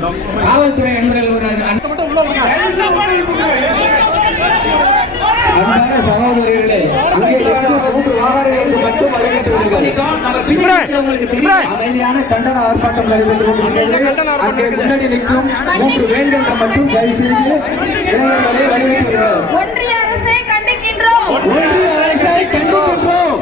காவல்துறை அன்பர்கள் ஒரு அன்பான சகோதரர்களே, அங்கே 3 வாகனங்களுக்கு மட்டும் அமைதியான கண்டன ஆர்ப்பாட்டம் நடைபெற்றுக் கொண்டிருக்கிறது. அங்கே முன்னாடி நிற்கும் 3 வேன்கள் மட்டும் தயவு செய்து இளைஞர்களை வழிநடத்துகிறார். ஒன்றிய அரசை கண்டிக்கின்றோம். ஒன்றிய அரசை கண்டிக்கின்றோம்.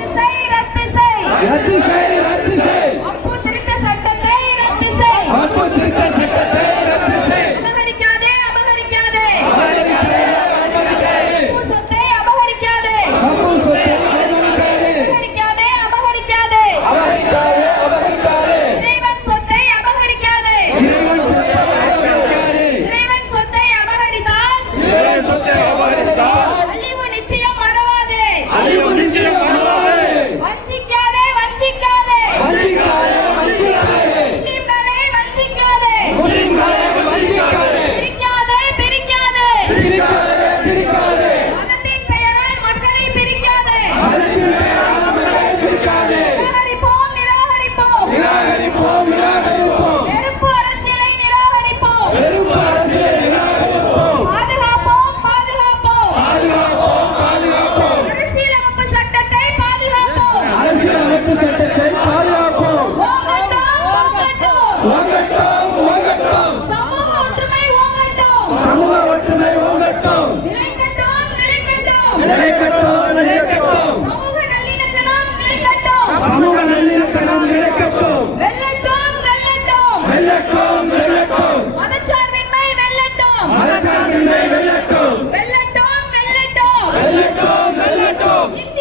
ரத்து செய், ரத்து செய், ரத்து செய். அப்பு திருத்த சட்டத்தை ரத்து செய். அப்பு திருத்த சட்டத்தை ரத்து செய். அபகரிக்காதே, அபகரிக்காதே. அபகரிக்காதே, அபகரிக்காதே. அப்பு சொத்தை அபகரிக்காதே. அப்பு சொத்தை அபகரிக்காதே. அபகரிக்காதே, அபகரிக்காதே. அபகரிக்காதே, அபகரிக்காதே. இறைவன் சொத்தை அபகரிக்காதே. இறைவன் சொத்தை அபகரிக்காதே. இறைவன் சொத்தை அபகரித்தால் இறைவன் சொத்தை அபகரித்தால் அழிவு நிச்சயம் மறவாதே. அழிவு நிச்சயம் மறவாதே. வஞ்சிக்காதே, வஞ்சிக்காதே. வஞ்சிக்காதே, வஞ்சிக்காதே. முஸ்லிம்களை வஞ்சிக்காதே. முஸ்லிம்களை வஞ்சிக்காதே. பிரிக்காதே, பிரிக்காதே. பிரிக்காதே, பிரிக்காதே. மதத்தின் பெயரால் மக்களை பிரிக்காதே. மதத்தின் பெயரால் மக்களை பிரிக்காதே. நிராகரிப்போம், நிராகரிப்போம். நிராகரிப்போம், நிராகரிப்போம். வெறுப்பு அரசியலை நிராகரிப்போம். வெறுப்பு அரசியலை நிராகரிப்போம். பாதுகாப்போம், பாதுகாப்போம். பாதுகாப்போம், பாதுகாப்போம். அரசியலமைப்பு சட்டத்தை பாதுகாப்போம். அரசியலமைப்பு சட்டத்தை பாதுகாப்போம். ஓங்கட்டும், ஓங்கட்டும். ஓங்கட்டும், ஓங்கட்டும். சமூக ஒற்றுமை ஓங்கட்டும். சமூக ஒற்றுமை ஓங்கட்டும். நிலைக்கட்டும், நிலைக்கட்டும். நிலைக்கட்டும், நிலைக்கட்டும். சமூக நல்லிணக்கம் நிலைக்கட்டும். சமூக நல்லிணக்கம் நிலைக்கட்டும். வெல்லட்டும், வெல்லட்டும். வெல்லட்டும், வெல்லட்டும். மதச்சார்பின்மை வெல்லட்டும். மதச்சார்பின்மை வெல்லட்டும். வெல்லட்டும், வெல்லட்டும். வெல்லட்டும், வெல்லட்டும். இந்திய